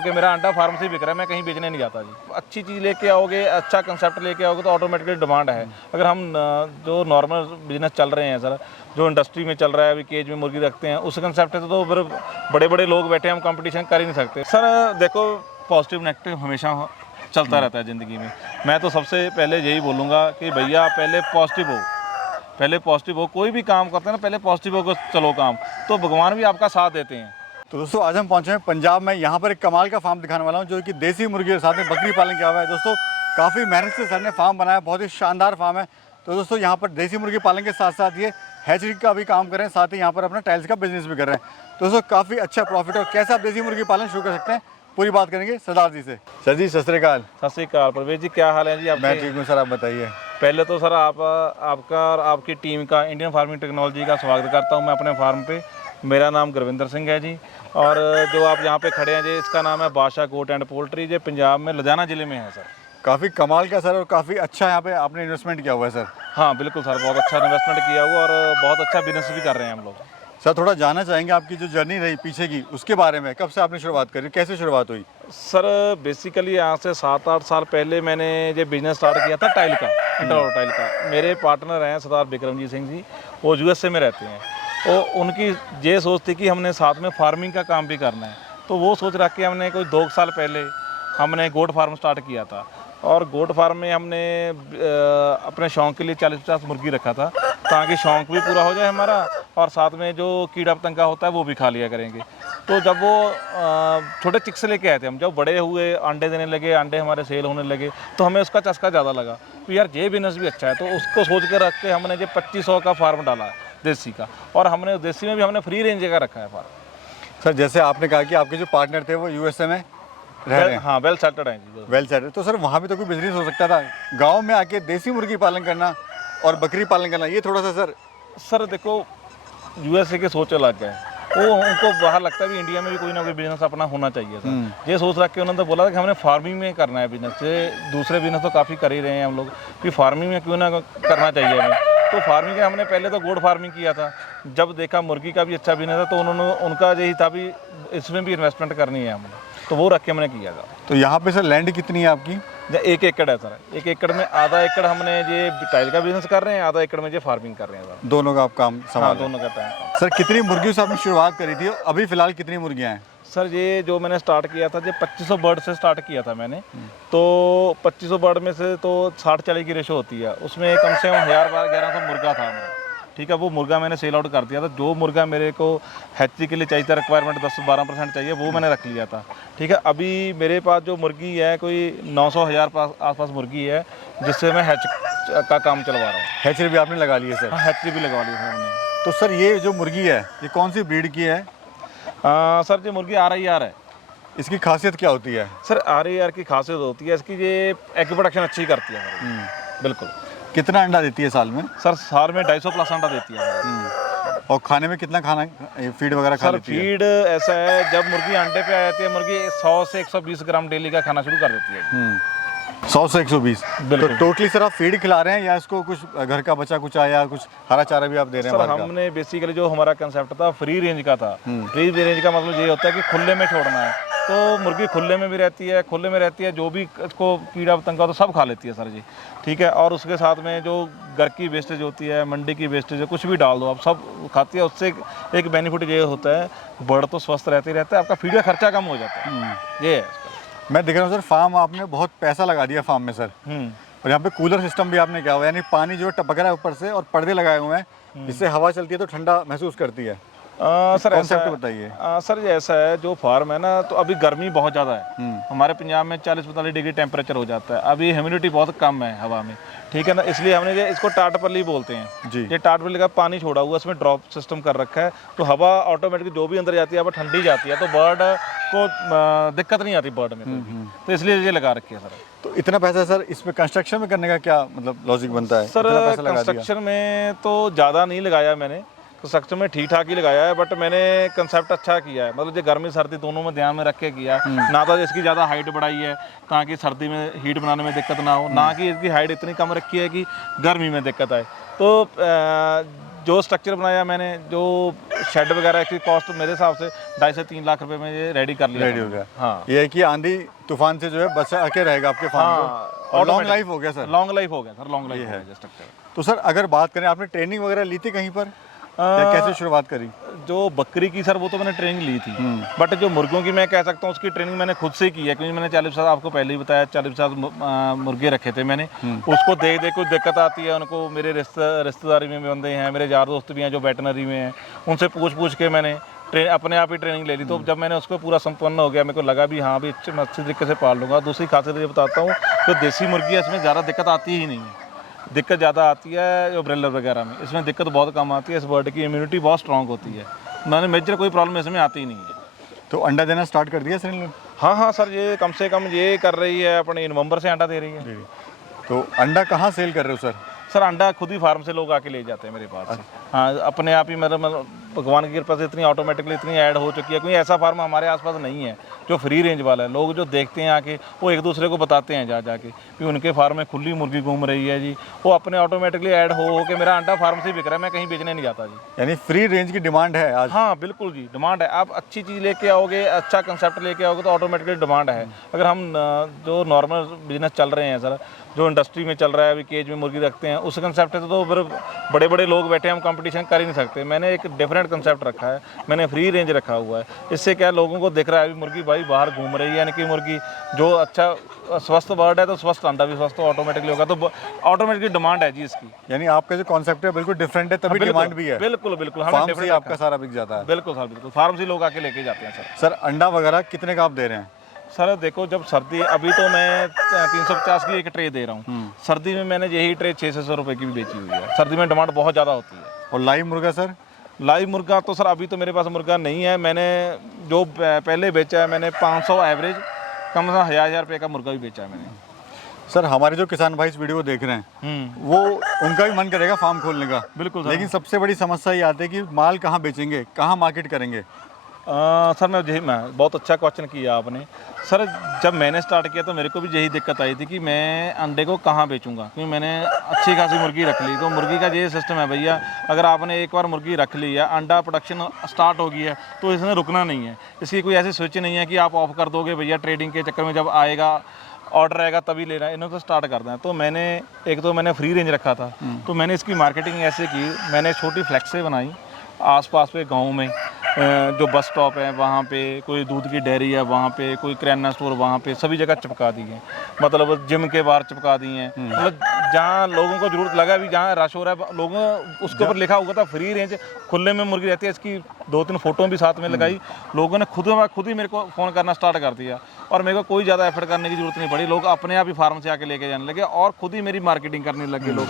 कि मेरा अंडा फार्म से बिक रहा है, मैं कहीं बेचने नहीं जाता जी। अच्छी चीज़ लेके आओगे, अच्छा कंसेप्ट लेके आओगे तो ऑटोमेटिकली डिमांड है। अगर हम जो नॉर्मल बिजनेस चल रहे हैं सर, जो इंडस्ट्री में चल रहा है, अभी केज में मुर्गी रखते हैं, उस कंसेप्ट से तो फिर बड़े बड़े लोग बैठे हैं, हम कंपटीशन कर ही नहीं सकते सर। देखो, पॉजिटिव नेगेटिव हमेशा चलता रहता है ज़िंदगी में। मैं तो सबसे पहले यही बोलूँगा कि भैया पहले पॉजिटिव हो, पहले पॉजिटिव हो। कोई भी काम करते हैं ना, पहले पॉजिटिव होकर चलो काम, तो भगवान भी आपका साथ देते हैं। तो दोस्तों आज हम पहुंचे हैं पंजाब में। यहाँ पर एक कमाल का फार्म दिखाने वाला हूँ जो कि देसी मुर्गी के साथ में बकरी पालन किया हुआ है। दोस्तों काफ़ी मेहनत से सर ने फार्म बनाया, बहुत ही शानदार फार्म है। तो दोस्तों यहाँ पर देसी मुर्गी पालन के साथ साथ ये हैचरी का भी काम कर रहे हैं, साथ ही यहाँ पर अपना टाइल्स का बिजनेस भी कर रहे हैं। तो दोस्तों काफ़ी अच्छा प्रॉफिट है। और कैसे आप देसी मुर्गी पालन शुरू कर सकते हैं, पूरी बात करेंगे सरदार जी से। सर जी सत श्री अकाल। सत श्री अकाल प्रवेश जी, क्या हाल है जी? मैं ठीक हूँ सर, आप बताइए। पहले तो सर आपका और आपकी टीम का, इंडियन फार्मिंग टेक्नोलॉजी का स्वागत करता हूं मैं अपने फार्म पे। मेरा नाम गुरविंदर सिंह है जी, और जो आप यहाँ पे खड़े हैं जी, इसका नाम है बादशाह गोट एंड पोल्ट्री, जो पंजाब में लुधियाना ज़िले में है सर। काफ़ी कमाल का सर, और काफ़ी अच्छा यहाँ पे आपने इन्वेस्टमेंट किया हुआ है सर। हाँ बिल्कुल सर, बहुत अच्छा इन्वेस्टमेंट किया हुआ और बहुत अच्छा बिजनेस भी कर रहे हैं हम लोग। सर थोड़ा जानना चाहेंगे आपकी जो जर्नी रही पीछे की, उसके बारे में। कब से आपने शुरुआत करी, कैसे शुरुआत हुई? सर बेसिकली यहाँ से 7-8 साल पहले मैंने ये बिज़नेस स्टार्ट किया था टाइल का, इंटरलॉक टाइल का। मेरे पार्टनर हैं सरदार बिक्रमजीत सिंह जी, वो यूएसए में रहते हैं। तो उनकी ये सोच थी कि हमने साथ में फार्मिंग का काम भी करना है। तो वो सोच रख के हमने कोई 2 साल पहले हमने गोट फार्म स्टार्ट किया था। और गोट फार्म में हमने अपने शौक़ के लिए 40-50 मुर्गी रखा था, ताकि शौक़ भी पूरा हो जाए हमारा, और साथ में जो कीड़ा पतंगा होता है वो भी खा लिया करेंगे। तो जब वो छोटे चिक से लेके आए थे हम, जब बड़े हुए, अंडे देने लगे, अंडे हमारे सेल होने लगे, तो हमें उसका चस्का ज़्यादा लगा। तो यार ये बिजनेस भी अच्छा है, तो उसको सोच के रख के हमने जो 2500 का फार्म डाला है देसी का। और हमने देसी में भी हमने फ्री रेंज का रखा है फार्म। सर जैसे आपने कहा कि आपके जो पार्टनर थे वो यूएसए में रह रहे हैं। हाँ, वेल सेटल्ड हैं जी। Well settled. तो सर वहाँ भी तो कोई बिजनेस हो सकता था, गांव में आके देसी मुर्गी पालन करना और बकरी पालन करना, ये थोड़ा सा सर देखो, यूएसए की सोच अलग है। वो उनको बाहर लगता है भी इंडिया में भी कोई ना कोई बिजनेस अपना होना चाहिए सर। ये सोच रख के उन्होंने तो बोला था कि हमने फार्मिंग में करना है बिजनेस। दूसरे बिजनेस तो काफ़ी कर ही रहे हैं हम लोग, कि फार्मिंग में क्यों ना करना चाहिए हमें। तो फार्मिंग में हमने पहले तो गोट फार्मिंग किया था। जब देखा मुर्गी का भी अच्छा बिजनेस है, तो उन्होंने उनका यही था भी इसमें भी इन्वेस्टमेंट करनी है हमने, तो वो रख के हमने किया था। तो यहाँ पे सर लैंड कितनी है आपकी? 1 एकड़ है सर। 1 एकड़ में आधा एकड़ हमने ये टाइल का बिजनेस कर रहे हैं, आधा एकड़ में ये फार्मिंग कर रहे हैं सर। दोनों का आप काम संभाल? हाँ, दोनों का टाइम। सर कितनी मुर्गियों से आपने शुरुआत करी थी, अभी फिलहाल कितनी मुर्गियाँ हैं? सर ये जो मैंने स्टार्ट किया था, जो 2500 बर्ड से स्टार्ट किया था मैंने, तो 2500 बर्ड में से तो 60-40 की रेशो होती है। उसमें कम से कम 1000-1100 मुर्गा था हमारा, ठीक है। वो मुर्गा मैंने सेल आउट कर दिया था। जो मुर्गा मेरे को हैचरी के लिए चाहिए था, रिक्वायरमेंट 10-12% चाहिए, वो मैंने रख लिया था, ठीक है। अभी मेरे पास जो मुर्गी है, कोई 900-1000 आसपास मुर्गी है, जिससे मैं हैच का काम चलवा रहा हूँ। हैचरी भी आपने लगा ली है सर? हाँ, हैचरी भी लगवा ली है हमने। तो सर ये जो मुर्गी है, ये कौन सी ब्रीड की है? सर ये मुर्गी RIR है। इसकी खासियत क्या होती है? सर RIR की खासियत होती है इसकी, ये एग प्रोडक्शन अच्छी करती है। बिल्कुल। कितना अंडा देती है साल में? सर साल में 250 प्लस अंडा देती है। और खाने में कितना खाना, फीड वगैरह खा लेती है? फीड ऐसा है, जब मुर्गी अंडे पे आ जाती है, मुर्गी 100 से 120 ग्राम डेली का खाना शुरू कर देती है। 100 से 120? तो टोटली सर आप फीड खिला रहे हैं, या इसको कुछ घर का बचा कुछ आया, कुछ हरा चारा भी आप दे रहे हैं? सर हमने बेसिकली जो हमारा कंसेप्ट था फ्री रेंज का था। फ्री रेंज का मतलब ये होता है कि खुले में छोड़ना है, तो मुर्गी खुले में भी रहती है, खुले में रहती है, जो भी इसको कीड़ा पतंगा तो सब खा लेती है सर जी, ठीक है। और उसके साथ में जो घर की वेस्टेज होती है, मंडी की वेस्टेज है, कुछ भी डाल दो आप, सब खाती है। उससे एक बेनिफिट ये होता है, बर्ड तो स्वस्थ रहते ही रहता है, आपका फीड का खर्चा कम हो जाता है। ये है। मैं देख रहा हूँ सर फार्म आपने बहुत पैसा लगा दिया फार्म में सर। और यहाँ पे कूलर सिस्टम भी आपने किया हुआ है, यानी पानी जो टपक रहा है ऊपर से, और पर्दे लगाए हुए हैं, जिससे हवा चलती है तो ठंडा महसूस करती है। सर ऐसा बताइए। सर ये ऐसा है, जो फार्म है ना, तो अभी गर्मी बहुत ज़्यादा है हमारे पंजाब में, 40-45 डिग्री टेम्परेचर हो जाता है। अभी ह्यूमिडिटी बहुत कम है हवा में, ठीक है ना। इसलिए हमने ये इसको टाटपल्ली बोलते हैं जी। ये टाटपल्ली का पानी छोड़ा हुआ, इसमें ड्रॉप सिस्टम कर रखा है, तो हवा ऑटोमेटिक जो भी अंदर जाती है, हवा ठंडी जाती है, तो बर्ड को दिक्कत नहीं आती बर्ड में। तो इसलिए ये लगा रखी है सर। तो इतना पैसा सर इसमें कंस्ट्रक्शन में करने का क्या मतलब लॉजिक बनता है? सर कंस्ट्रक्शन में तो ज़्यादा नहीं लगाया मैंने, कंस्ट्रक्शन में ठीक ठाक ही लगाया है, बट मैंने कंसेप्ट अच्छा किया है। मतलब जो गर्मी सर्दी दोनों में ध्यान में रख के किया, ना तो इसकी ज़्यादा हाइट बढ़ाई है ताकि सर्दी में हीट बनाने में दिक्कत ना हो, ना कि इसकी हाइट इतनी कम रखी है कि गर्मी में दिक्कत आए। तो जो स्ट्रक्चर बनाया मैंने, जो शेड वगैरह की कॉस्ट मेरे हिसाब से 2.5 से 3 लाख रुपए में ये रेडी कर लिया। रेडी हो गया। हाँ, ये है कि आंधी तूफान से जो है बचा के रहेगा आपके फार्म को, और लॉन्ग लाइफ हो गया सर। लॉन्ग लाइफ हो गया सर, लॉन्ग लाइफ है स्ट्रक्चर। तो सर अगर बात करें, आपने ट्रेनिंग वगैरह ली थी कहीं पर, या कैसे शुरुआत करी? जो बकरी की सर वो तो मैंने ट्रेनिंग ली थी, बट जो मुर्गियों की मैं कह सकता हूँ उसकी ट्रेनिंग मैंने खुद से की है, क्योंकि मैंने 40-50 आपको पहले ही बताया 40-50 मुर्गे रखे थे मैंने। उसको देख देख कुछ दिक्कत आती है उनको, मेरे रिश्तेदारी में भी बंदे हैं, मेरे यार दोस्त भी हैं जो वेटनरी में हैं, उनसे पूछ के मैंने अपने आप ही ट्रेनिंग ले ली। तो जब मैंने उसको पूरा संपन्न हो गया, मेरे को लगा भी हाँ भी अच्छे तरीके से पाल लूँगा। दूसरी खासियत ये बताता हूँ, जो देसी मुर्गी है इसमें ज़्यादा दिक्कत आती ही नहीं है। दिक्कत ज़्यादा आती है जो ब्रेलर वगैरह में, इसमें दिक्कत बहुत कम आती है। इस बर्ड की इम्यूनिटी बहुत स्ट्रांग होती है, मैंने मेजर कोई प्रॉब्लम इसमें आती ही नहीं है। तो अंडा देना स्टार्ट कर दिया सर इन लोग? हाँ सर, ये कम से कम ये कर रही है अपनी नवंबर से अंडा दे रही है। तो अंडा कहाँ सेल कर रहे हो सर? सर अंडा खुद ही फार्म से लोग आके ले जाते हैं मेरे पास से। हाँ, अपने आप ही मतलब भगवान की कृपा से इतनी ऑटोमेटिकली इतनी ऐड हो चुकी है। कोई ऐसा फार्म हमारे आसपास नहीं है जो फ्री रेंज वाला है। लोग जो देखते हैं आके वो एक दूसरे को बताते हैं जा जाके कि उनके फार्म में खुली मुर्गी घूम रही है जी, वो अपने ऑटोमेटिकली ऐड हो के मेरा अंडा फार्म से बिक रहा है, मैं कहीं बेचने नहीं जाता जी। यानी फ्री रेंज की डिमांड है आज? हाँ बिल्कुल जी, डिमांड है। आप अच्छी चीज़ लेके आओगे, अच्छा कंसेप्ट लेके आओगे तो ऑटोमेटिकली डिमांड है। अगर हम जो नॉर्मल बिजनेस चल रहे हैं सर, जो इंडस्ट्री में चल रहा है, अभी केज में मुर्गी रखते हैं, उस कंसेप्ट से तो फिर बड़े बड़े लोग बैठे हैं, हम कंपटीशन कर ही नहीं सकते। मैंने एक डिफरेंट कंसेप्ट रखा है, मैंने फ्री रेंज रखा हुआ है। इससे क्या लोगों को दिख रहा है अभी मुर्गी भाई बाहर घूम रही है, यानी कि मुर्गी जो अच्छा स्वस्थ बर्ड है तो स्वस्थ अंडा भी स्वस्थ ऑटोमेटिकली होगा, तो ऑटोमेटिकली डिमांड है जी इसकी। यानी आपका जो कॉन्सेप्ट है बिल्कुल डिफरेंट है, तभी डिमांड भी है। बिल्कुल बिल्कुल, फार्म से आपका सारा बिक जाता है? बिल्कुल सर, बिल्कुल फार्म से लोग आके लेके जाते हैं सर। सर अंडा वगैरह कितने का आप दे रहे हैं? सर देखो, जब सर्दी, अभी तो मैं 350 की एक ट्रे दे रहा हूँ। सर्दी में मैंने यही ट्रे 600 रुपये की भी बेची हुई है। सर्दी में डिमांड बहुत ज़्यादा होती है। और लाइव मुर्गा सर? लाइव मुर्गा तो सर अभी तो मेरे पास मुर्गा नहीं है। मैंने जो पहले बेचा है मैंने 500 एवरेज, कम से कम 1000 रुपये का मुर्गा भी बेचा है मैंने। सर हमारे जो किसान भाई इस वीडियो को देख रहे हैं, वो उनका भी मन करेगा फार्म खोलने का। बिल्कुल सर। लेकिन सबसे बड़ी समस्या ये आती है कि माल कहाँ बेचेंगे, कहाँ मार्केट करेंगे? सर मैं बहुत अच्छा क्वेश्चन किया आपने। सर जब मैंने स्टार्ट किया तो मेरे को भी यही दिक्कत आई थी कि मैं अंडे को कहाँ बेचूंगा, क्योंकि मैंने अच्छी खासी मुर्गी रख ली। तो मुर्गी का ये सिस्टम है भैया, अगर आपने एक बार मुर्गी रख ली है, अंडा प्रोडक्शन स्टार्ट हो गई है, तो इसने रुकना नहीं है। इसकी कोई ऐसी स्विच नहीं है कि आप ऑफ कर दोगे भैया, ट्रेडिंग के चक्कर में जब आएगा ऑर्डर आएगा तभी लेना है। इन्होंने तो स्टार्ट करना है। तो मैंने एक तो मैंने फ्री रेंज रखा था, तो मैंने इसकी मार्केटिंग ऐसे की, मैंने छोटी फ्लैक्सें बनाई आसपास पे गाँव में, जो बस स्टॉप है वहाँ पे, कोई दूध की डेयरी है वहाँ पे, कोई किराना स्टोर वहाँ पे, सभी जगह चिपका दी है। मतलब जिम के बाहर चिपका दी हैं, मतलब जहाँ लोगों को जरूरत लगा भी, जहाँ रश हो रहा है लोगों, उसके ऊपर लिखा हुआ था फ्री रेंज, खुले में मुर्गी रहती है। इसकी 2-3 फोटो भी साथ में लगाई। लोगों ने खुद ही मेरे को फ़ोन करना स्टार्ट कर दिया, और मेरे को कोई ज़्यादा एफर्ट करने की जरूरत नहीं पड़ी। लोग अपने आप ही फार्म से आके लेके जाने लगे और खुद ही मेरी मार्केटिंग करने लगे। लोग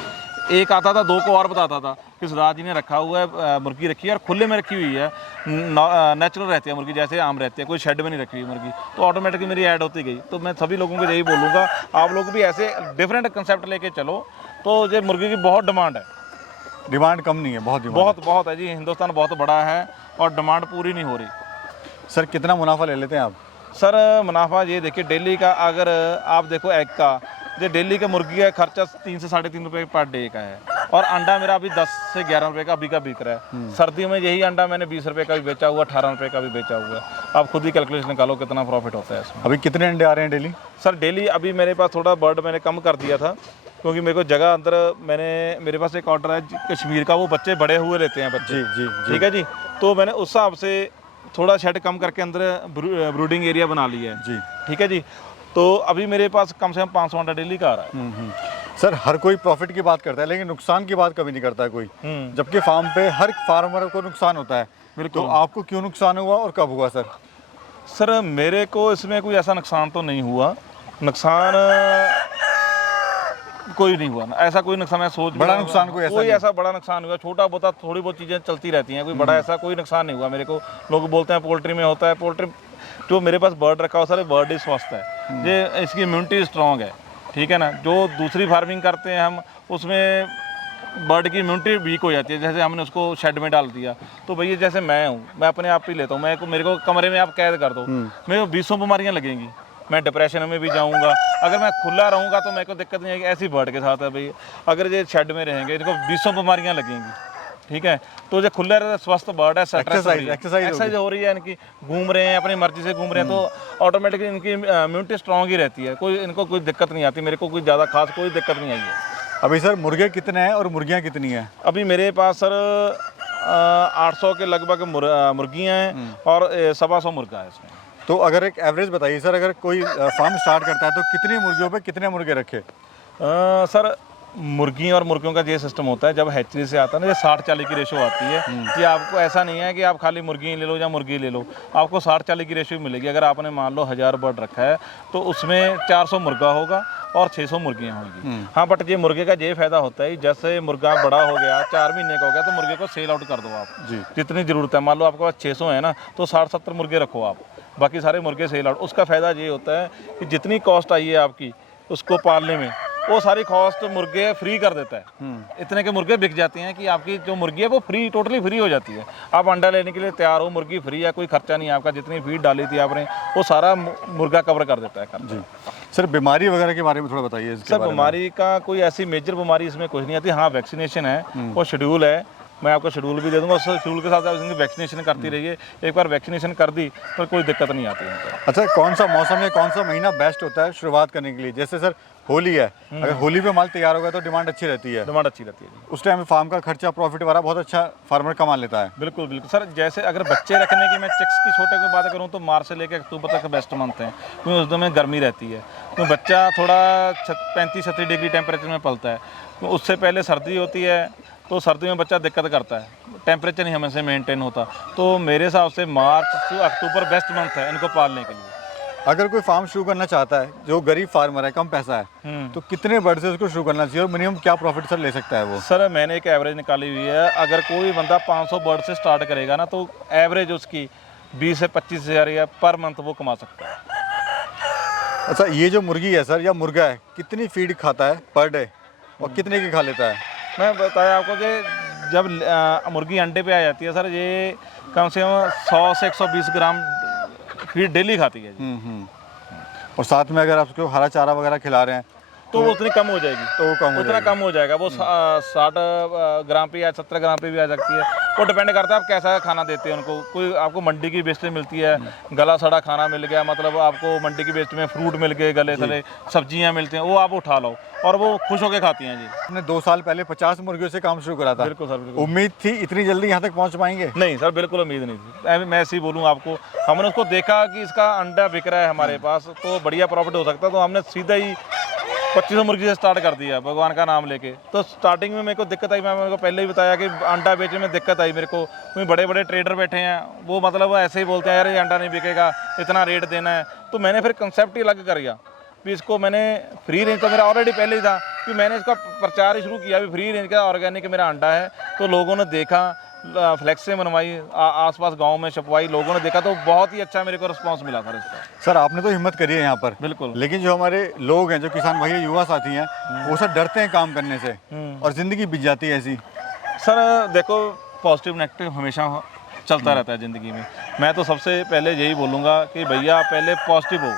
एक आता था, 2 को और बताता था कि राज जी ने रखा हुआ है, मुर्गी रखी है और खुले में रखी हुई है, नेचुरल रहती है मुर्गी, जैसे आम रहती है, कोई शेड में नहीं रखी हुई मुर्गी। तो ऑटोमेटिकली मेरी ऐड होती गई। तो मैं सभी लोगों को यही बोलूँगा, आप लोग भी ऐसे डिफरेंट कंसेप्ट लेके चलो, तो ये मुर्गी की बहुत डिमांड है। डिमांड कम नहीं है? बहुत है जी। हिंदुस्तान बहुत बड़ा है और डिमांड पूरी नहीं हो रही। सर कितना मुनाफा ले लेते हैं आप? सर मुनाफा ये देखिए, डेली का अगर आप देखो एग का, जो डेली का मुर्गी का खर्चा 3 से 3.5 रुपये पर डे का है, और अंडा मेरा अभी 10 से 11 रुपये का अभी का बिक रहा है। सर्दियों में यही अंडा मैंने 20 रुपये का भी बेचा हुआ, 18 रुपये का भी बेचा हुआ है। आप खुद ही कैलकुलेशन निकालो कितना प्रॉफिट होता है इसमें। अभी कितने अंडे आ रहे हैं डेली? सर डेली अभी मेरे पास थोड़ा बर्ड मैंने कम कर दिया था, क्योंकि मेरे को जगह अंदर, मेरे पास एक ऑर्डर है कश्मीर का, वो बच्चे बड़े हुए रहते हैं बच्चे। जी। ठीक है जी। तो मैंने उस हिसाब से थोड़ा शेड कम करके अंदर ब्रूडिंग एरिया बना लिया है जी। ठीक है जी। तो अभी मेरे पास कम से कम 500 अंडा डेली का आ रहा है। सर हर कोई प्रॉफिट की बात करता है, लेकिन नुकसान की बात कभी नहीं करता है कोई, जबकि फार्म पे हर फार्मर को नुकसान होता है। तो आपको क्यों नुकसान हुआ और कब हुआ सर? सर मेरे को इसमें कोई ऐसा नुकसान तो नहीं हुआ, नुकसान कोई नहीं हुआ, ऐसा कोई नुकसान मैं सोच बड़ा नुकसान कोई ऐसा बड़ा नुकसान हुआ, छोटा बहुत थोड़ी बहुत चीज़ें चलती रहती हैं, कोई बड़ा ऐसा कोई नुकसान नहीं हुआ मेरे को। लोग बोलते हैं पोल्ट्री में होता है, पोल्ट्री जो मेरे पास बर्ड रखा हुआ सर, बर्ड ही स्वस्थ है, ये इसकी इम्यूनिटी स्ट्रॉन्ग है। ठीक है ना। जो दूसरी फार्मिंग करते हैं हम, उसमें बर्ड की इम्यूनिटी वीक हो जाती है। जैसे हमने उसको शेड में डाल दिया, तो भैया जैसे मैं हूँ, मैं अपने आप ही लेता हूँ, मेरे को कमरे में आप कैद कर दो, मेरे को 20 बीमारियाँ लगेंगी, मैं डिप्रेशन में भी जाऊँगा। अगर मैं खुला रहूँगा तो मेरे को दिक्कत नहीं आएगी। ऐसी बर्ड के साथ है भैया, अगर ये शेड में रहेंगे इनको 20 बीमारियाँ लगेंगी। ठीक है, तो जो खुले रहते स्वस्थ बर्ड है, एक्सरसाइज एक्सरसाइज हो रही है इनकी, घूम रहे हैं अपनी मर्जी से घूम रहे हैं, तो ऑटोमेटिकली इनकी इम्यूनिटी स्ट्रांग ही रहती है, कोई इनको कोई दिक्कत नहीं आती। मेरे को कोई ज़्यादा खास कोई दिक्कत नहीं आई है। अभी सर मुर्गे कितने हैं और मुर्गियाँ कितनी हैं? अभी मेरे पास सर 800 के लगभग मुर्गियाँ हैं और 125 मुर्गा है इसमें। तो अगर एक एवरेज बताइए सर, अगर कोई फार्म स्टार्ट करता है तो कितनी मुर्गियों पे कितने मुर्गे रखे? सर मुर्गी और मुर्गियों का ये सिस्टम होता है, जब हैचरी से आता है ना, ये 60-40 की रेशो आती है कि आपको ऐसा नहीं है कि आप खाली मुर्गी ले लो या मुर्गी ले लो, आपको 60-40 की रेशो मिलेगी। अगर आपने मान लो 1000 बर्ड रखा है तो उसमें 400 मुर्गा होगा और 600 मुर्गियाँ होंगी। हाँ, बट ये मुर्गे का ये फायदा होता है, जैसे मुर्गा बड़ा हो गया, 4 महीने का हो गया, तो मुर्गे को सेल आउट कर दो आप जी। जितनी ज़रूरत है। मान लो आपके पास 600 है ना, तो 60-70 मुर्गे रखो आप, बाकी सारे मुर्गे सेल आउट। उसका फ़ायदा ये होता है कि जितनी कॉस्ट आई है आपकी उसको पालने में, वो सारी कॉस्ट मुर्गे फ्री कर देता है। इतने के मुर्गे बिक जाते हैं कि आपकी जो मुर्गी है वो फ्री, टोटली फ्री हो जाती है। आप अंडा लेने के लिए तैयार हो, मुर्गी फ्री है, कोई खर्चा नहीं है आपका, जितनी फीड डाली थी आपने वो सारा मुर्गा कवर कर देता है खर्चा। जी सर, बीमारी वगैरह के बारे में थोड़ा बताइए। सर बीमारी का कोई ऐसी मेजर बीमारी इसमें कुछ नहीं आती। हाँ, वैक्सीनेशन है, वो शेड्यूल है, मैं आपको शेड्यूल भी दे दूंगा, उस शेड्यूल के साथ आप इनकी वैक्सीनेशन करती रहिए। एक बार वैक्सीनेशन कर दी तो कोई दिक्कत नहीं आती है। अच्छा, कौन सा मौसम या कौन सा महीना बेस्ट होता है शुरुआत करने के लिए? जैसे सर होली है, अगर होली पे माल तैयार होगा तो डिमांड अच्छी रहती है। डिमांड अच्छी रहती है, उस टाइम फार्म का खर्चा प्रॉफिट वाला बहुत अच्छा फार्मर कमा लेता है। बिल्कुल बिल्कुल सर। जैसे अगर बच्चे रखने की, मैं चिक्स की छोटे की बात करूँ तो मार्च से लेकर अक्टूबर तक बेस्ट मंथ है, क्योंकि उस दिन में गर्मी रहती है, तो बच्चा थोड़ा 35-36 डिग्री टेम्परेचर में पलता है। तो उससे पहले सर्दी होती है, तो सर्दी में बच्चा दिक्कत करता है, टेम्परेचर नहीं हमें से मेंटेन होता। तो मेरे हिसाब से मार्च से अक्टूबर बेस्ट मंथ है इनको पालने के लिए। अगर कोई फार्म शुरू करना चाहता है, जो गरीब फार्मर है, कम पैसा है, तो कितने बर्ड से उसको शुरू करना चाहिए और मिनिमम क्या प्रॉफिट सर ले सकता है वो? सर मैंने एक एवरेज निकाली हुई है, अगर कोई बंदा 500 बर्ड से स्टार्ट करेगा ना, तो एवरेज उसकी 20 से 25 हज़ार या पर मंथ वो कमा सकता है। अच्छा, ये जो मुर्गी है सर या मुर्गा है, कितनी फीड खाता है पर डे और कितने की खा लेता है? मैं बताया आपको कि जब मुर्गी अंडे पे आ जाती है सर, ये कम से कम 100 से 120 ग्राम फीड डेली खाती है जी। और साथ में अगर आप उसको हरा चारा वगैरह खिला रहे हैं तो वो उतनी कम हो जाएगी, तो वो कम हो उतना कम हो जाएगा। वो 60 ग्राम पे या 70 ग्राम पे भी आ सकती है। वो डिपेंड करता है आप कैसा खाना देते हैं उनको। कोई आपको मंडी की बेस्ट मिलती है, गला सड़ा खाना मिल गया, मतलब आपको मंडी की बेस्ट में फ्रूट मिल गए, गले सड़े सब्जियां मिलती हैं, वो आप उठा लो और वो खुश होकर खाती हैं जी। हमने 2 साल पहले 50 मुर्गियों से काम शुरू करा था। बिल्कुल सर, बिल्कुल। उम्मीद थी इतनी जल्दी यहाँ तक पहुँच पाएंगे? नहीं सर, बिल्कुल उम्मीद नहीं थी। मैं ऐसे ही बोलूँ आपको, हमने उसको देखा कि इसका अंडा बिक रहा है हमारे पास, तो बढ़िया प्रॉफिट हो सकता है, तो हमने सीधा ही 2500 मुर्गी से स्टार्ट कर दिया भगवान का नाम लेके। तो स्टार्टिंग में मेरे को दिक्कत आई, मैं मेरे को पहले ही बताया कि अंडा बेचने में दिक्कत आई मेरे को, क्योंकि बड़े बड़े ट्रेडर बैठे हैं, वो मतलब ऐसे ही बोलते हैं यार ये अंडा नहीं बिकेगा, इतना रेट देना है। तो मैंने फिर कंसेप्ट ही अलग कर दिया, फिर इसको मैंने फ्री रेंज, तो मेरा ऑलरेडी पहले ही था कि मैंने इसका प्रचार ही शुरू किया भी फ्री रेंज का ऑर्गेनिक मेरा अंडा है। तो लोगों ने देखा, फ्लेक्सें बनवाई, आसपास गांव में छपवाई, लोगों ने देखा, तो बहुत ही अच्छा मेरे को रिस्पांस मिला सर इसका। सर आपने तो हिम्मत करी है यहाँ पर, बिल्कुल। लेकिन जो हमारे लोग हैं, जो किसान भाई युवा साथी हैं, वो सर डरते हैं काम करने से और ज़िंदगी बीत जाती है ऐसी। सर देखो, पॉजिटिव नेगेटिव हमेशा चलता रहता है ज़िंदगी में। मैं तो सबसे पहले यही बोलूँगा कि भैया पहले पॉजिटिव हो,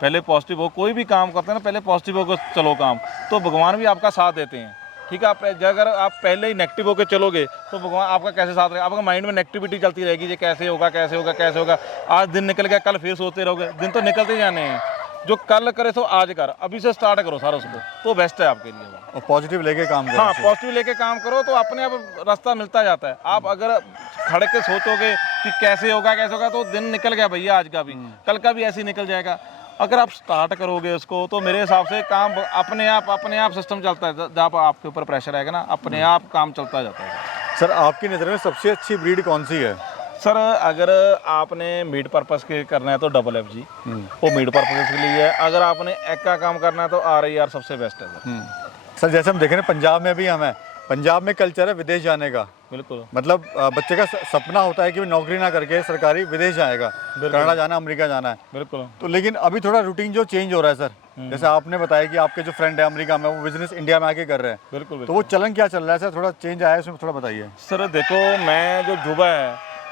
पहले पॉजिटिव हो। कोई भी काम करते हैं ना, पहले पॉजिटिव होकर चलो काम, तो भगवान भी आपका साथ देते हैं। ठीक है, आप अगर आप पहले ही नेगेटिव होकर चलोगे तो भगवान आपका कैसे साथ रहेगा? आपका माइंड में नेगेटिविटी चलती रहेगी, ये कैसे होगा, कैसे होगा, कैसे होगा। आज दिन निकल गया, कल फिर सोचते रहोगे, दिन तो निकलते ही जाने हैं। जो कल करे सो आज कर, अभी से स्टार्ट करो सारा उसको, तो बेस्ट है आपके लिए वो। और पॉजिटिव लेके काम करो। हाँ, पॉजिटिव लेके काम करो तो अपने आप रास्ता मिलता जाता है। आप अगर खड़े के सोचोगे कि कैसे होगा, तो दिन निकल गया भैया, आज का भी, कल का भी ऐसे ही निकल जाएगा। अगर आप स्टार्ट करोगे उसको, तो मेरे हिसाब से काम अपने आप सिस्टम चलता है। जब आपके ऊपर प्रेशर आएगा ना, अपने आप काम चलता जाता है। सर आपकी नज़र में सबसे अच्छी ब्रीड कौन सी है? सर अगर आपने मीट पर्पस के करना है तो FFG, वो मीट पर्पस के लिए है। अगर आपने एग का काम करना है तो RIR सबसे बेस्ट है सर। सर जैसे हम देख रहे हैं पंजाब में भी हम हैं, पंजाब में कल्चर है विदेश जाने का। बिल्कुल, मतलब बच्चे का सपना होता है कि वो नौकरी ना करके सरकारी विदेश जाएगा, कनाडा जाना, अमेरिका जाना है। बिल्कुल। तो लेकिन अभी थोड़ा रूटीन जो चेंज हो रहा है सर, जैसे आपने बताया कि आपके जो फ्रेंड है अमेरिका में, वो बिजनेस इंडिया में आके कर रहे हैं। बिल्कुल। तो वो चलन क्या चल रहा है सर? थोड़ा चेंज आया है उसमें, थोड़ा बताइए। सर देखो, मैं जो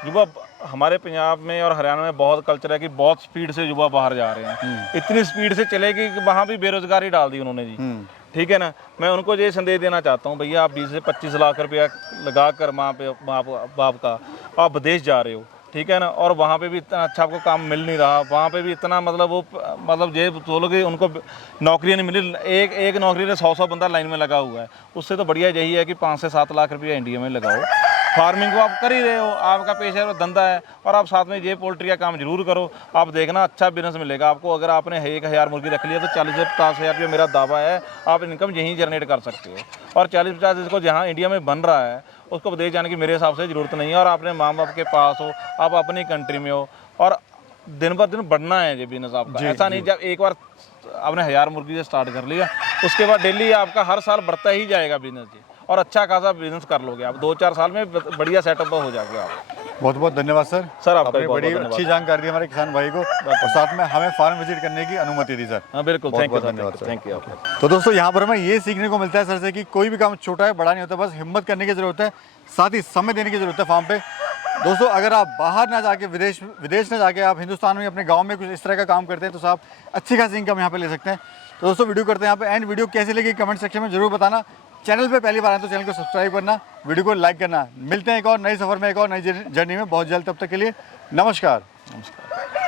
युवा हमारे पंजाब में और हरियाणा में बहुत कल्चर है कि बहुत स्पीड से युवा बाहर जा रहे हैं। इतनी स्पीड से चले कि वहाँ भी बेरोजगारी डाल दी उन्होंने जी। ठीक है ना। मैं उनको ये संदेश देना चाहता हूँ, भैया आप 20 से 25 लाख रुपया लगा कर माँ पे बाप का आप विदेश जा रहे हो, ठीक है ना, और वहाँ पे भी इतना अच्छा आपको काम मिल नहीं रहा, वहाँ पे भी इतना मतलब वो मतलब ये बोलो कि उनको नौकरियाँ नहीं मिली, एक नौकरी से 100 बंदा लाइन में लगा हुआ है। उससे तो बढ़िया यही है कि 5 से 7 लाख रुपया इंडिया में लगाओ। फार्मिंग को आप कर ही रहे हो, आपका पेशा धंधा है, और आप साथ में ये पोल्ट्री का काम जरूर करो। आप देखना अच्छा बिजनेस मिलेगा आपको। अगर आपने 1000 मुर्गी रख लिया तो 40 से 50 हज़ार मेरा दावा है आप इनकम यहीं जनरेट कर सकते हो। और 40-50 इसको जहाँ इंडिया में बन रहा है उसको विदेश जाने की मेरे हिसाब से ज़रूरत नहीं है। और आपने माँ बाप के पास हो, आप अपनी कंट्री में हो, और दिन ब दिन बढ़ना है ये बिजनेस आपका। ऐसा नहीं जब एक बार आपने 1000 मुर्गी से स्टार्ट कर लिया उसके बाद डेली आपका हर साल बढ़ता ही जाएगा बिजनेस जी, और अच्छा खासा बिजनेस कर लोगे आप। 2-4 साल में बढ़िया सेटअप हो जाओगे आप। बहुत बहुत धन्यवाद सर। सर आपका आपने बहुत बड़ी धन्यवाद। अच्छी जानकारी दी हमारे किसान भाई को, और साथ में हमें फार्म विजिट करने की अनुमति दी सर। हाँ बिल्कुल, बहुत थैंक यू बहुत सर, धन्यवाद सर। थैंक यू आपका। तो दोस्तों यहाँ पर हमें ये सीखने को मिलता है सर से कि कोई भी काम छोटा है बड़ा नहीं होता, बस हिम्मत करने की ज़रूरत है, साथ ही समय देने की ज़रूरत है फार्म पे। दोस्तों अगर आप बाहर ना जाके विदेश ना जाके आप हिंदुस्तान में अपने गांव में कुछ इस तरह का काम करते हैं तो साहब अच्छी खासी इनकम यहाँ पे ले सकते हैं। तो दोस्तों वीडियो करते हैं यहाँ पे एंड। वीडियो कैसी लगी कमेंट सेक्शन में जरूर बताना। चैनल पे पहली बार आए तो चैनल को सब्सक्राइब करना, वीडियो को लाइक करना। मिलते हैं एक और नई सफ़र में, एक और नई जर्नी में बहुत जल्द। तब तक के लिए नमस्कार। नमस्कार।